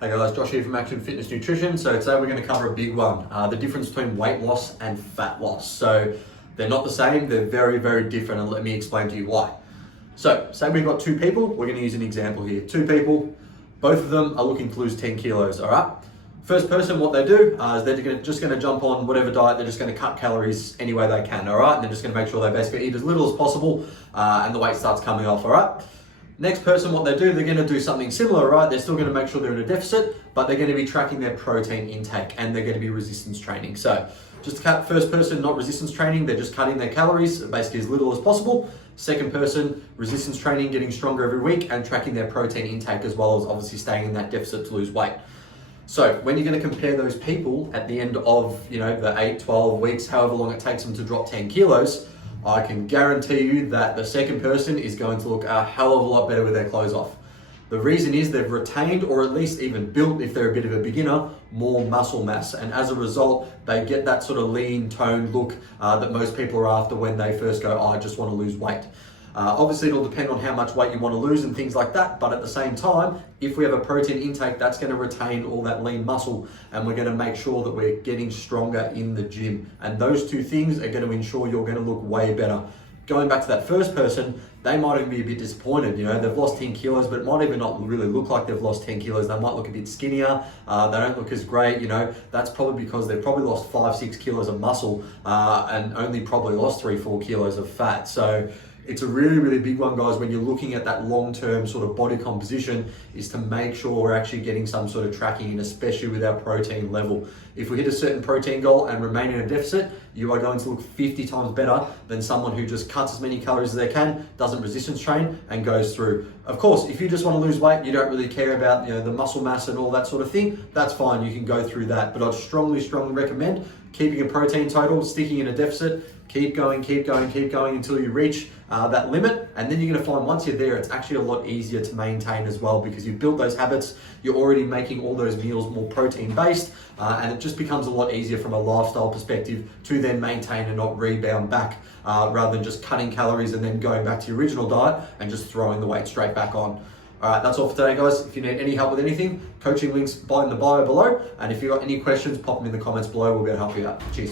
Hey guys, Josh here from Action Fitness Nutrition. So today we're going to cover a big one, the difference between weight loss and fat loss. So they're not the same, they're very, very different, and let me explain to you why. So say we've got two people, we're going to use an example here. Two people, both of them are looking to lose 10 kilos, all right? First person, what they do is they're just going to jump on whatever diet, they're just going to cut calories any way they can, all right? And they're just going to make sure they basically eat as little as possible and the weight starts coming off, all right? Next person, what they do, they're going to do something similar, right? They're still going to make sure they're in a deficit, but they're going to be tracking their protein intake and they're going to be resistance training. So just to cut first person, not resistance training, they're just cutting their calories basically as little as possible. Second person, resistance training, getting stronger every week and tracking their protein intake as well as obviously staying in that deficit to lose weight. So when you're going to compare those people at the end of, the 8, 12 weeks, however long it takes them to drop 10 kilos, I can guarantee you that the second person is going to look a hell of a lot better with their clothes off. The reason is they've retained, or at least even built, if they're a bit of a beginner, more muscle mass. And as a result, they get that sort of lean, toned look that most people are after when they first go, I just want to lose weight. Obviously, it'll depend on how much weight you want to lose and things like that. But at the same time, if we have a protein intake, that's going to retain all that lean muscle and we're going to make sure that we're getting stronger in the gym. And those two things are going to ensure you're going to look way better. Going back to that first person, they might even be a bit disappointed. They've lost 10 kilos, but it might even not really look like they've lost 10 kilos. They might look a bit skinnier. They don't look as great. That's probably because they've probably lost 5-6 kilos of muscle and only probably lost 3-4 kilos of fat. So it's a really, really big one, guys, when you're looking at that long-term sort of body composition, is to make sure we're actually getting some sort of tracking in, especially with our protein level. If we hit a certain protein goal and remain in a deficit, you are going to look 50 times better than someone who just cuts as many calories as they can, doesn't resistance train, and goes through. Of course, if you just want to lose weight, you don't really care about the muscle mass and all that sort of thing, that's fine, you can go through that. But I'd strongly, strongly recommend keeping a protein total, sticking in a deficit, keep going until you reach that limit. And then you're going to find once you're there, it's actually a lot easier to maintain as well because you've built those habits. You're already making all those meals more protein based and it just becomes a lot easier from a lifestyle perspective to then maintain and not rebound back rather than just cutting calories and then going back to your original diet and just throwing the weight straight back on. All right, that's all for today, guys. If you need any help with anything, coaching links in the bio below. And if you've got any questions, pop them in the comments below. We'll be able to help you out. Cheers.